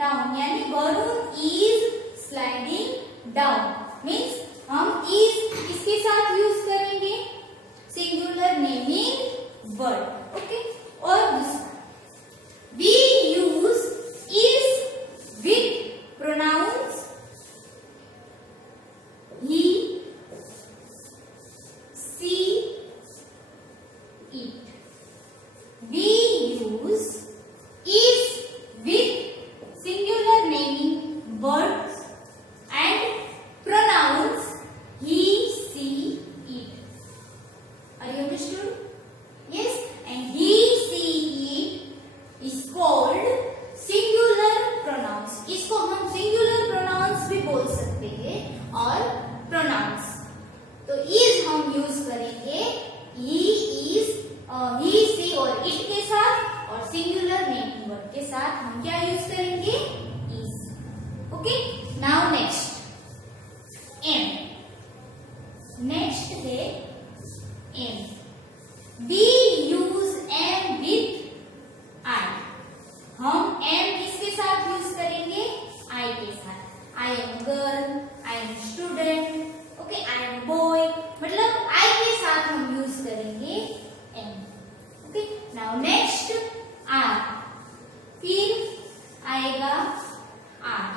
Down, यानी Varun is sliding down means हम is इसके साथ यूज करेंगे सिंगुलर नेमिंग वर्ड। ओके, और दूसरा we use is with pronouns he, she, it. We use is with singular naming words and pronouns he, she, it. Are you understood? Yes, and he, she, it is called singular pronouns. इसको हम singular pronouns भी बोल सकते हैं और pronouns। तो is हम use करेंगे he, is, he, she और it के साथ, और सिंगुलर नेमिंग वर्ड के साथ हम क्या यूज करेंगे is. Okay, now next am. Next है am. We use am with I. हम एम किसके साथ यूज करेंगे आई के साथ। I am girl, I am student, okay, I am boy, मतलब आई के साथ हम यूज करेंगे am. Okay, now next are. फिर आएगा are.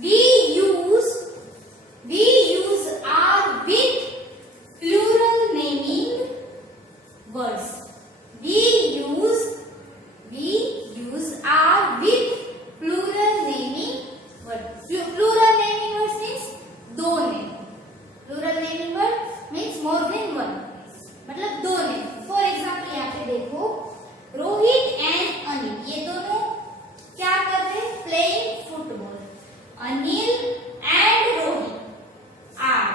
We use are with plural naming words. We use are with plural naming word. Plural naming words means दो name. Plural naming word means more than one, मतलब दो name. For example यहाँ पे देखो, Rohit and Anil, ये दोनों क्या कर रहे हैं playing football. Anil and Rohit are,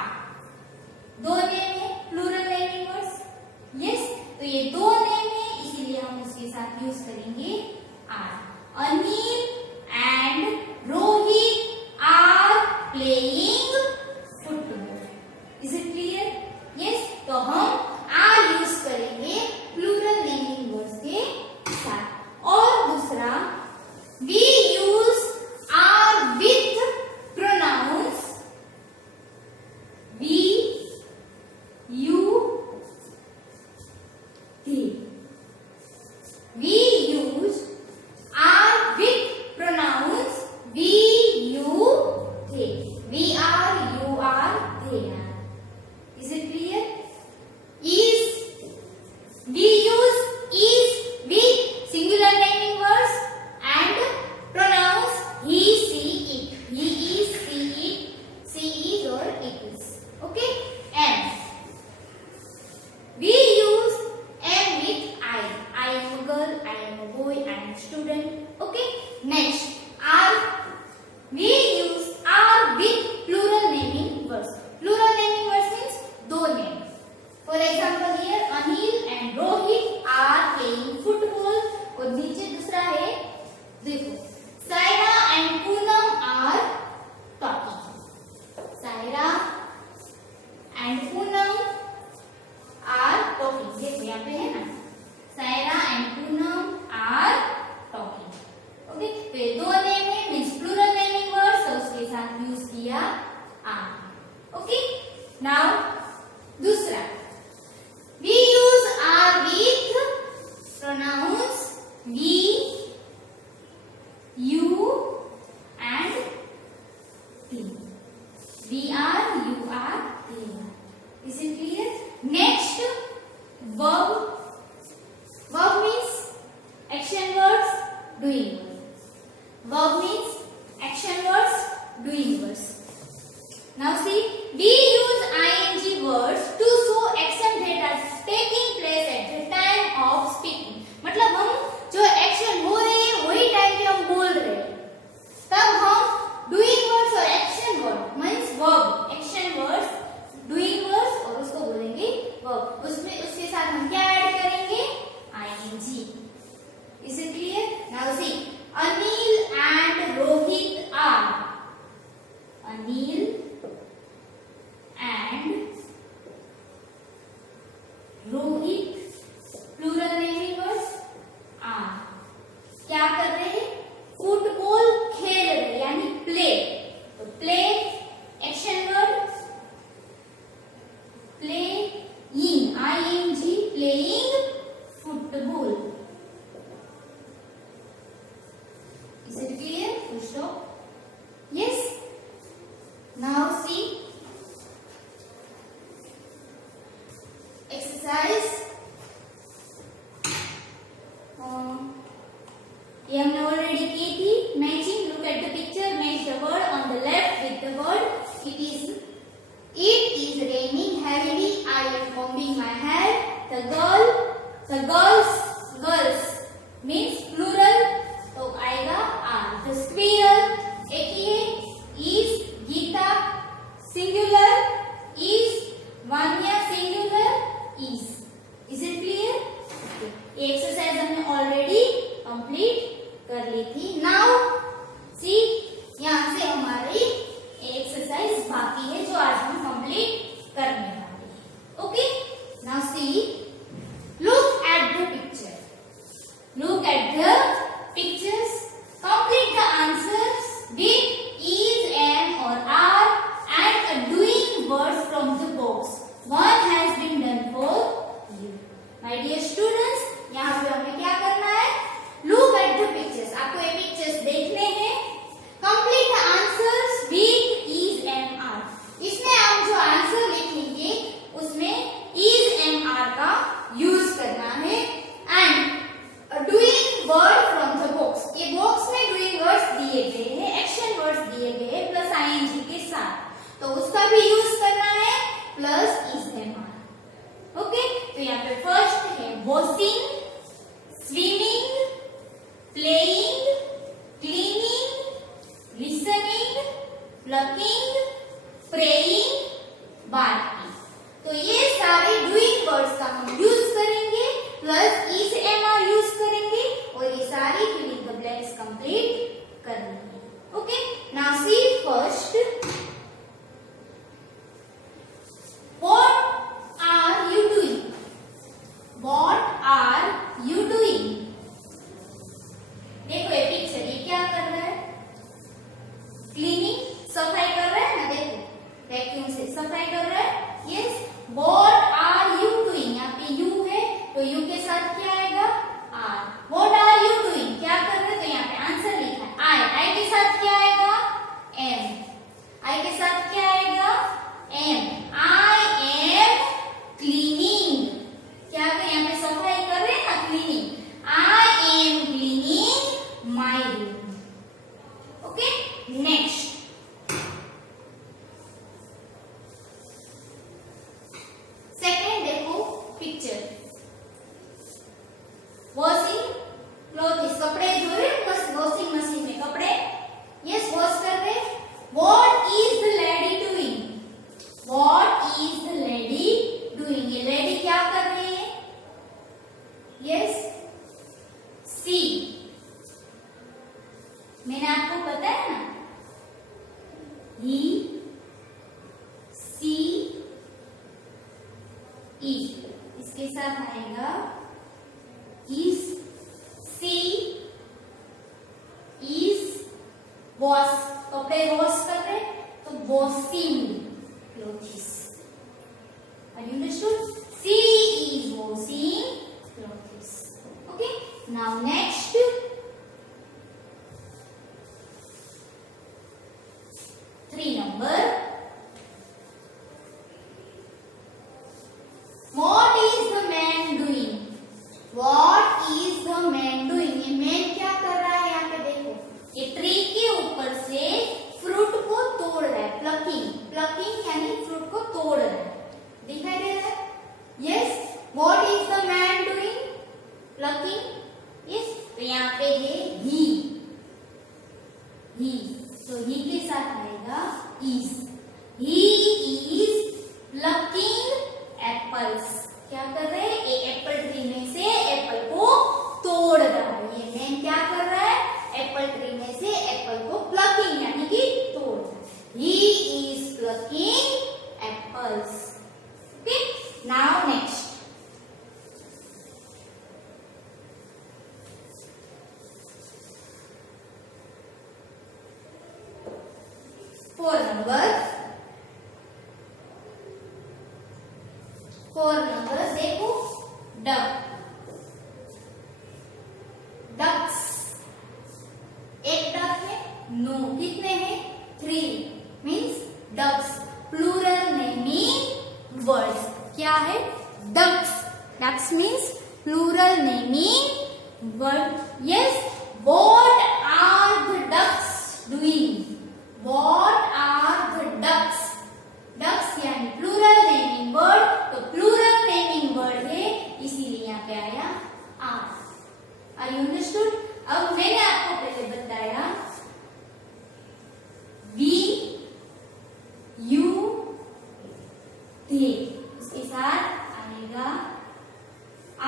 दो नेम है प्लूरल नेमिंग वर्ड्स। यस, तो ये दो नेम है इसीलिए हम उसके साथ यूज करेंगे are. Anil and Rohit are playing football. Is it clear? Yes, तो हम आर यूज करेंगे प्लूरल नेमिंग वर्ड्स के साथ। और दूसरा we use are with pronouns we, you, they. We use are with pronouns we, you, they. We are, you are, they are. Is it clear? Is, we use is with singular naming words and pronouns he, she, it. He is, she, it, she is or it is. Okay? And we use am with I. I am a girl, I am a boy, I am a student. Okay? Next, are. We use are with plural naming words. Plural naming words means दो name. For example here Anil and Rohit are playing football। और नीचे दूसरा है, देखो, Saira and Poonam are talking। Saira and Poonam are talking। देखो यहाँ पे है ना, Saira and Poonam are talking। Okay, तो ये दो नेम है मीन्स प्लूरल नेमिंग वर्ड्स, और उसके साथ यूज किया आर। ओके, नाउ दूसरा we use are with pronouns we, you and they। We are, you are, they are। Is it clear? Next, verb। Verb means action words, doing words। Verb means action words, doing words। Now see, we use ing words to show action that are taking place at the time of speaking। मतलब हम जो action हो रहे हैं वही time पे हम बोल रहे हैं, तब हम डूइंग वर्ड्स और action word means verb, action words, doing words और उसको बोलेंगे वर्ब। उसमें उसके साथ हम क्या ऐड करेंगे ing। Is it clear? Now see, Anil and Rohit are. Anil and stop. Yes. Now see. Exercise. ये हमने ऑलरेडी की थी. Matching. Look at the picture. Match the word on the left with the word. It is raining heavily. I am combing my hair. The girls means plural. तो आएगा are. The squirrel. एक ही है. Is Gita. Singular. Is Vanya. Singular. Is. Is it clear? Okay. ये exercise हमने already complete कर ली थी. Now see, यहाँ से हमारी एक्सरसाइज बाकी है जो आज हम कंप्लीट करने वाले हैं. Okay. Now see, look at the picture. Look at the pictures. Complete the answers with is, am और are and doing words from the box. One has been done for you. My dear students, यहाँ पे हमें क्या करना है? Look at the pictures. आपको ये pictures देखने हैं. Complete the answers with is, am, are. इसमें आप जो आंसर लिखेंगे उसमें इज, एम, आर का यूज करना है. And doing word from the box. ये बॉक्स में डूइंग वर्ड्स दिए गए हैं, एक्शन वर्ड्स दिए गए हैं प्लस आईएनजी के साथ, तो उसका भी यूज करना है plus is, am, are. Okay. तो यहाँ पे फर्स्ट है washing, swimming, playing, cleaning, listening, plucking, praying, barking. तो ये सारे डूइंग वर्ड्स का हम यूज करेंगे plus is, am, are use करेंगे और ये सारी फिलिंग द ब्लैंक्स कंप्लीट करनी है. Okay. Now C first. What are you doing? What are you doing? देखो ये पिक्चर, ये क्या कर रहा है? क्लीनिंग, सफाई कर रहा है ना. देखो वैक्यूम से सफाई कर रहा है. Yes. What are you doing. यहाँ पे यू है तो यू के साथ क्या आएगा? Are. What are you doing. क्या कर रहे? तो यहाँ पे आंसर लिखा है आई. आई के साथ क्या आएगा? एम. आई के साथ क्या आएगा? एम. I am cleaning. क्या कर? यहाँ पे सफाई कर रहे हैं ना, cleaning. I am cleaning my room. Okay. Next. Second देखो पिक्चर. Washing clothes. कपड़े धो रहे हैं वॉशिंग मशीन में. कपड़े यस वॉश कर रहे. What is the lady doing. What is the lady doing. ये लेडी क्या कर रही है? यस. सी. मैंने आपको बताया ना, ही, सी, इज. इसके साथ आएगा इज, सी, इज. वॉश. कपड़े वॉश कर रहे तो washing clothes. Are you understood? See is washing clothes. Okay. Now next. 3 number. What is the man doing? What is the man doing? ये मैन क्या कर रहा है? यहाँ पे देखो, ये ट्री के ऊपर से फ्रूट को तोड़ रहा है. प्लकिंग. प्लकिंग यानी फ्रूट को तोड़ रहा है. दिखाई दे रहा है? Yes. What is the man doing? Plucking. Yes. तो यहाँ पे है he. he. तो he के साथ आएगा is. He is plucking apples. क्या कर रहे हैं? ये एप्पल ट्री में से एप्पल को तोड़ रहा है. ये मैन क्या कर रहा है? एप्पल ट्री में से एप्पल को प्लकिंग यानी कि तोड़ रहा है. He is plucking apples. Okay. Now next. Four number देखो. डक. डक्स. एक डक है नो. कितने हैं? 3. Means ducks. Plural naming words. क्या है? Ducks. Ducks means plural naming word. Yes. What are the ducks doing? What are the ducks? Ducks यानी plural naming word. तो plural naming word है, इसीलिए यहाँ पे आया are. Are you understood? अब मैंने आपको पहले बताया we, you, they. इसके साथ आएगा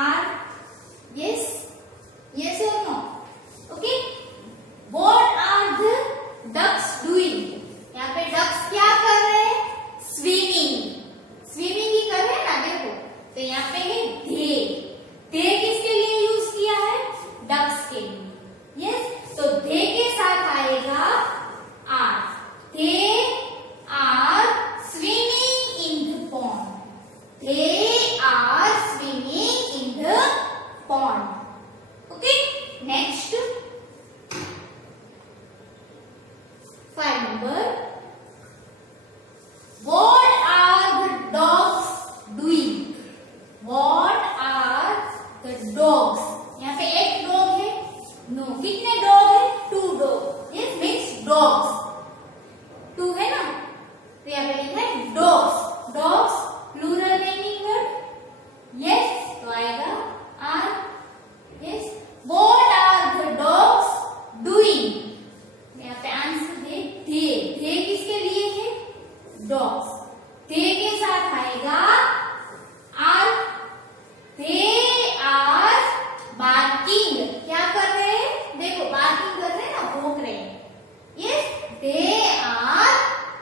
are. Yes? Yes or no? Okay? What are the ducks doing? यहाँ पे ducks क्या कर रहे हैं? Swimming. Swimming ही कर रहे हैं ना, देखो. तो यहाँ पे है they. they किसके लिए यूज किया है? ducks के लिए. Yes? तो they के साथ आएगा are. They are swimming in the pond. They are swimming in the pond. Okay? Next. 5 number. What are the dogs doing? What are the dogs? यहाँ पे एक डॉग है. नो. कितने डॉग है? 2 डॉग. Yes, means dogs. 2 है ना, तो यहाँ पे लिखा है dogs. Dogs plural naming word. Yes, तो आएगा are. Yes. What are the dogs doing? यहाँ पे आंसर है they. they किसके लिए है? dogs. they के साथ आएगा are. they are barking. क्या कर रहे हैं? देखो, barking कर रहे हैं ना, भौंक रहे हैं. Yes, they are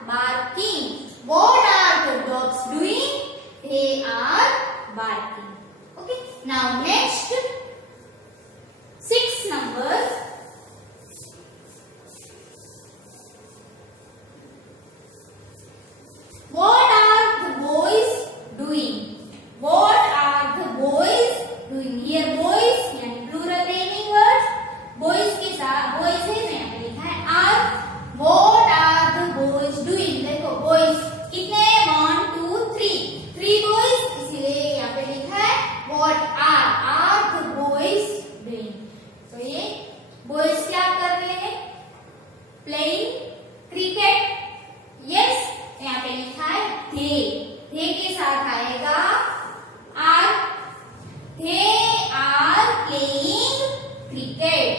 barking. What are the dogs doing? They are barking. Okay. Now next 6 numbers. What are the boys doing? What are the boys doing? Here boys यानी प्लूरल नेमिंग वर्ड्स. boys के साथ boys है, तो यहाँ पे लिखा है are. What are the boys doing? देखो boys कितने? 1, 2, 3. 3 boys, इसीलिए यहाँ पे लिखा है what are the boys doing? तो ये boys क्या कर रहे हैं? playing cricket. Yes, यहाँ पे लिखा है they. they के साथ आएगा are. they are playing cricket.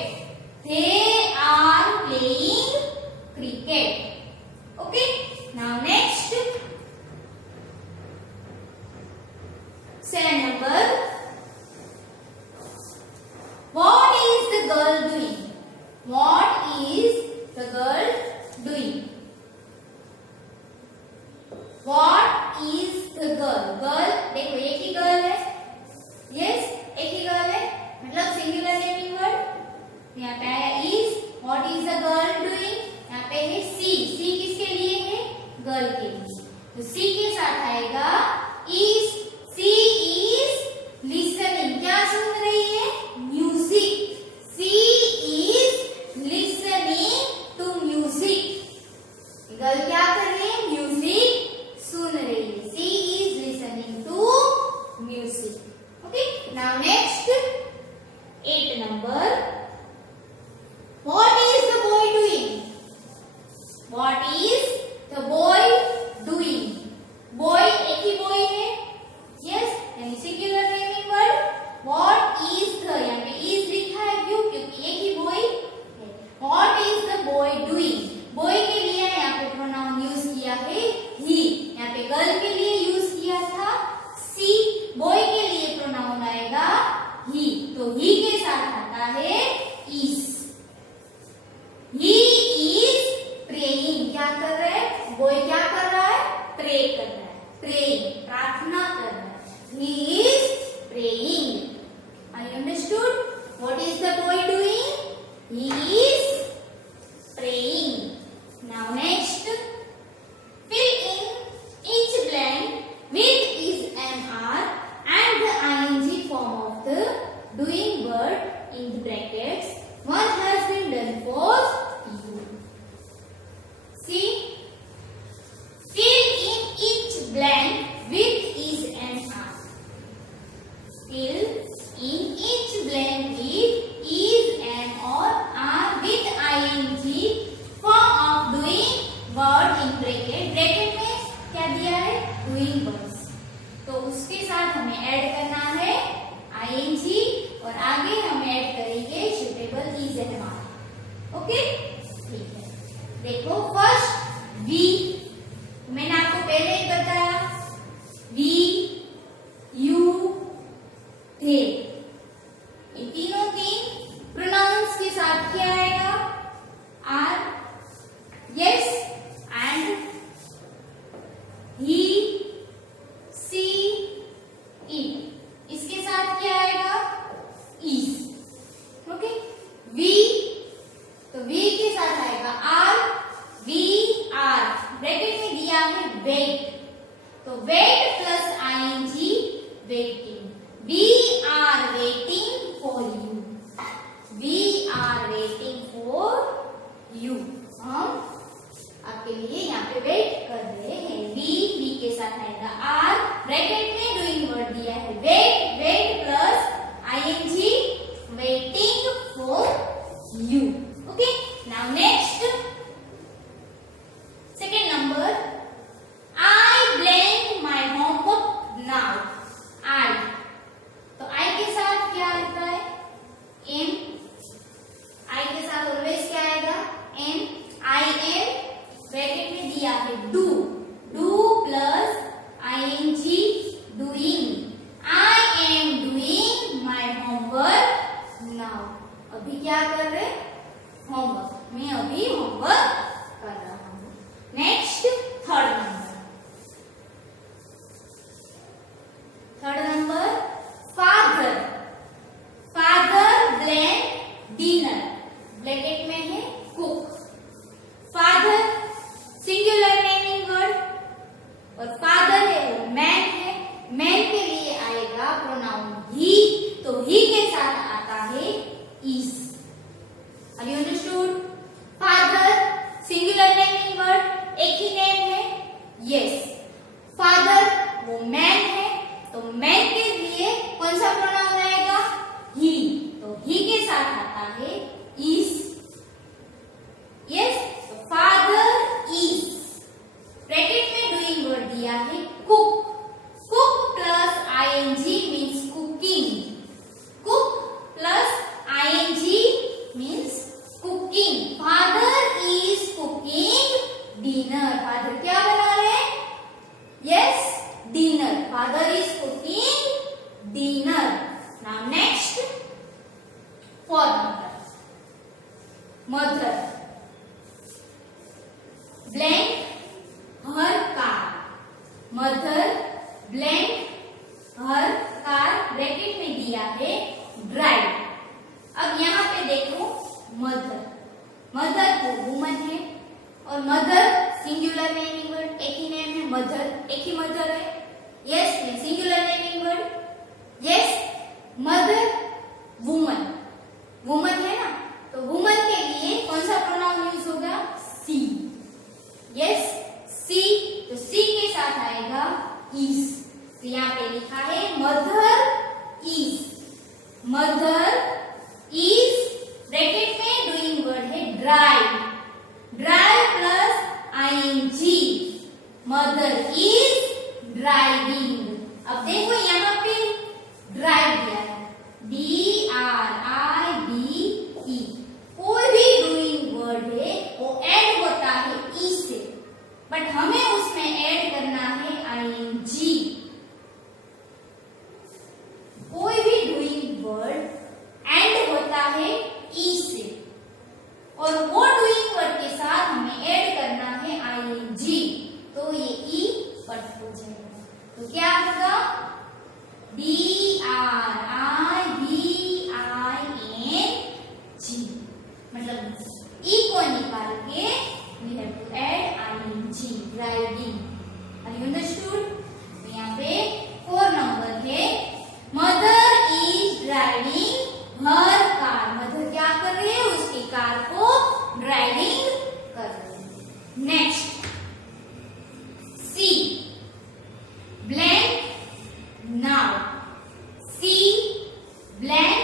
they are playing cricket. Okay. Now next 7 number. What is the girl doing? What is the girl doing? What is the girl? Girl, देखो एक ही girl है. Yes, एक ही girl है, मतलब singular naming word. यहाँ पे आया is. What is the girl doing? यहाँ पे है she. she किसके लिए है? गर्ल के लिए. तो she के साथ आएगा is. she is listening. क्या सुन रही है? Music. she is listening to music. Girl क्या कर रही है? म्यूजिक सुन रही है. she is listening to music. Okay. Now next 8 number. What is the boy doing? What is the boy doing? Boy एक ही boy है. Yes, यानी singular naming word. What is the, यहाँ पे is लिखा है, क्यों? क्योंकि एक ही boy है. What is the boy doing? Boy के लिए यहाँ पे pronoun यूज किया है he. यहाँ पे girl के लिए यूज किया था she. Boy के लिए pronoun आएगा he. तो he के साथ आता है is. He is praying. क्या कर रहा है? boy क्या कर रहा है? pray कर रहा है. praying, प्रार्थना कर रहा है. He is praying. Are you understood? What is the boy doing? He is praying. Now next, fill in each blank with is MR and the ing form of the doing word in the brackets. One has been done for you. देखो first we, मैंने आपको पहले ही बताया, we you दे, ये तीनों तीन pronounce के साथ क्या आएगा, are, yes and he, she, it, इसके साथ क्या आएगा, इज। ओके, वी, तो वी के साथ आएगा आर, वी आर, ब्रैकेट में दिया है वेट, तो wait plus ING, waiting, we are waiting for you, we are waiting for you, हम आपके लिए यहाँ पे वेट कर रहे हैं। वी के साथ आएगा आर, ब्रैकेट में डूइंग वर्ड दिया है wait, wait plus ING, waiting for you. Okay, now next second number, I blank my homework now, I, तो आई के साथ क्या आता है, एम, आई के साथ ऑलवेज क्या आएगा, एम, आई एम, ब्रैकेट में दिया है do, do plus ING, doing, I am doing my homework now, अभी क्या कर रहे, होमवर्क, मैं अभी होमवर्क कर रहा हूं। Next third number, father, father blank dinner, bracket में है cook, father singular naming word, और फादर है वो मैन है, मैन के लिए आएगा प्रोनाउन ही, तो ही के साथ आता है is. Are you understood? Father singular naming word, एक ही नेम है, यस, फादर वो मैन है, तो मैन के लिए कौन सा प्रोनाउन आएगा, ही, तो ही के साथ आता है इज, यस, तो फादर इज, ब्रैकेट में डूइंग वर्ड दिया है cook, cook plus ING means cooking, cook plus ING means cooking, father is cooking dinner, father क्या बना रहे हैं, yes dinner, father is cooking dinner. Now next fourth number, mother blank her car, mother blank her car, bracket में दिया है drive. अब यहाँ पे देखो मदर, मदर वो वुमन है, और मदर सिंगुलर नेमिंग वर्ड, एक ही नेम है मदर, एक ही मदर है, yes, singular naming word, yes, mother woman, woman है ना, तो वुमन के लिए कौन सा प्रोनाउन यूज होगा, सी, यस, सी, तो सी के साथ आएगा इज, तो यहाँ पे लिखा है mother is, mother is, bracket में डूइंग वर्ड है drive, drive plus ING, mother is driving. अब देखो यहाँ पे ड्राइव दिया है, DRIVE, कोई भी डूइंग वर्ड है वो ऐड होता है ई से, बट हमें उसमें ऐड करना है आईएनजी, कोई भी डूइंग वर्ड एंड होता है ई से, और वो डूइंग वर्ड के साथ हमें ऐड करना है आईएनजी, तो ये ई कट हो जाएगा, तो क्या होगा, DRIVING, मतलब ई को निकाल के we have to add ing, driving. Are you understood? तो यहाँ पे 4 नंबर है, mother is driving her car, mother क्या कर रही है, उसकी कार को ड्राइविंग कर रही है। Next she, blank now, she blank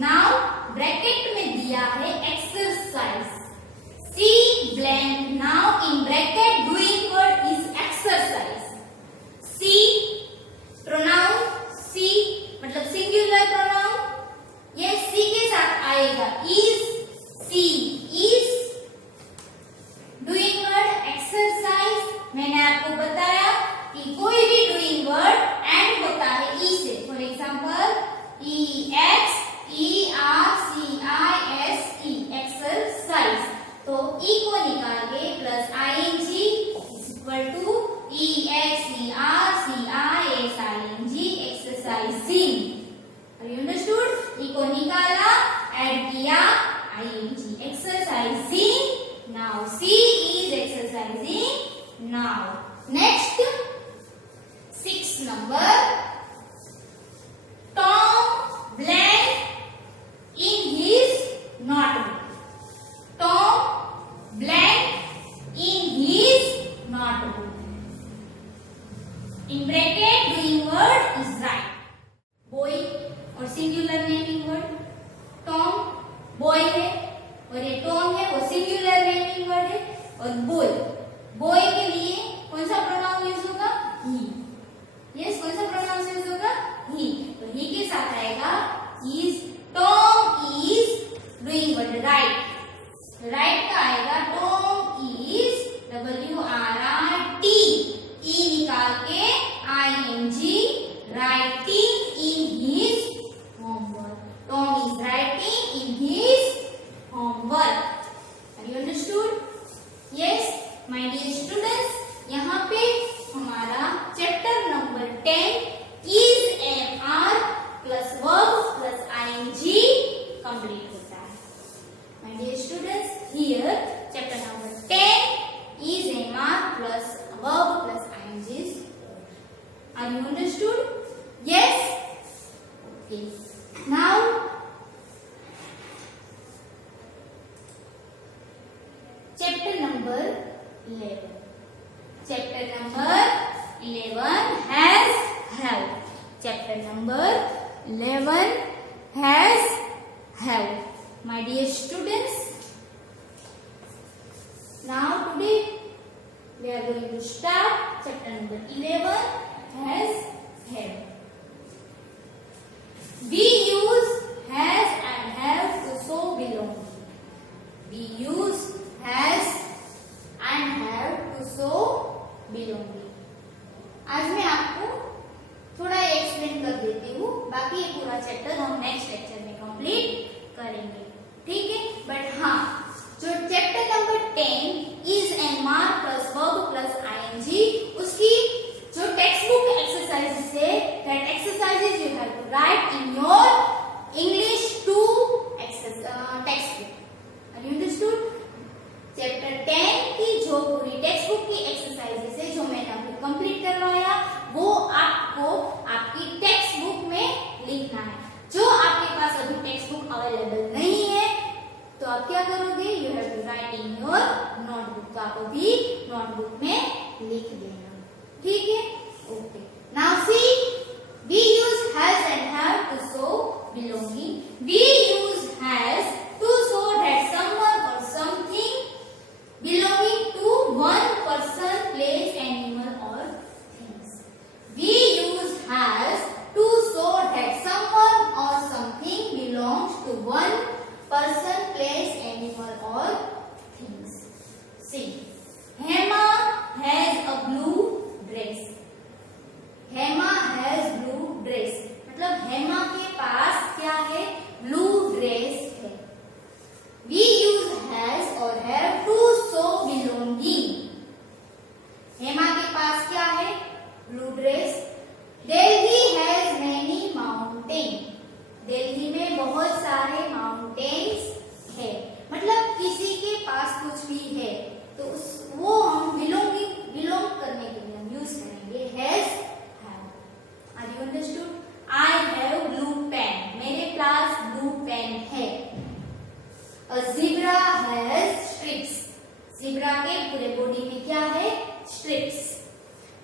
now, bracket में दिया है exercise, she blank now in bracket doing word is exercise, she pronoun, she मतलब सिंगुलर प्रोनाउन, ये सी के साथ आएगा is, she is, exercising now. Next, 6 number. Tom blank in his notebook. Tom blank in his notebook. In bracket, doing word is right. Boy और singular naming word. Tom boy है और ये Tom है वो singular naming word है. और boy के लिए कौन सा प्रोनाउन यूज होगा? he. यस, कौन सा प्रोनाउन यूज होगा? he. तो he के साथ आएगा is. Tom is doing what? right. right का आएगा Tom is WRIT. e निकाल के ING writing in his homework. Tom is writing in his homework. Are you understood? Yes, my dear students, यहाँ पे हमारा chapter number 10 is am are plus verb plus ing complete होता है. My dear students, here chapter number 10 is am are plus verb plus ing is. Are you understood? Yes. Okay. Now chapter number 11. Chapter number 11 has have. Chapter number 11 has have. My dear students, now today we are going to start chapter number 11 has have. We use has and have to show belonging. We use has and have to show belonging. आज मैं आपको थोड़ा explain कर देती हूँ, बाकी ये पूरा चैप्टर हम नेक्स्ट लेक्चर में कंप्लीट करेंगे, ठीक है? बट हाँ, जो चैप्टर नंबर 10 इज एंड मार प्लस वर्ब प्लस ing, उसकी जो टेक्स्ट बुक एक्सरसाइजेस है, that exercises you have to write in your English 2 text book. Are you understood? Chapter 10 की जो पूरी टेक्स्ट बुक की एक्सरसाइजेस है, जो मैंने आपको कंप्लीट करवाया, वो आपको आपकी टेक्स्ट बुक में लिखना है. जो आपके पास अभी टेक्स्ट बुक अवेलेबल नहीं है, तो आप क्या करोगे? You have to write in your notebook. तो आप अभी नोटबुक में लिख देना, ठीक है? Okay. Now see, we use has and have to show belonging. We use has to show that someone और something belonging to one person, place, animal or things. We use has to show that someone or something belongs to one person, place, animal or things. See, Hema has a blue dress. Hema has blue dress. मतलब हेमा के पास क्या है? Blue dress है. We use has और have to show belonging. Hema के पास क्या है? Blue dress. Delhi has many mountains. Delhi में बहुत सारे माउंटेन्स है. मतलब किसी के पास कुछ भी है तो वो हम बिलोंग करने के लिए हम यूज करेंगे has have. Are you understood? I have blue pen. मेरे पास ब्लू पेन है. A zebra has strips. Zebra के पूरे बॉडी में क्या है? Strips.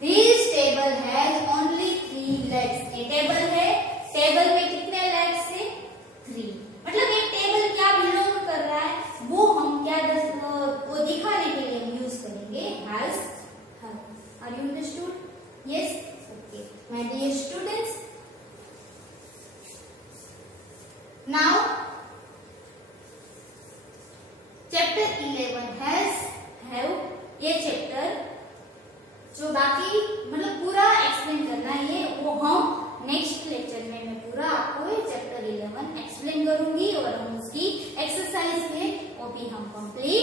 This table has only 3 legs. ये टेबल है. टेबल में कितने legs है? 3. मतलब एक टेबल क्या बिलोंग कर रहा है, वो हम क्या वो दिखाने के लिए हम यूज करेंगे has have. Are you understood? Yes. Okay. My dear students, now chapter 11 has have. ये चैप्टर जो बाकी मतलब पूरा एक्सप्लेन करना है, वो हम नेक्स्ट लेक्चर में मैं पूरा आपको ये चैप्टर 11 एक्सप्लेन करूंगी और हम उसकी एक्सरसाइज है वो भी हम कंप्लीट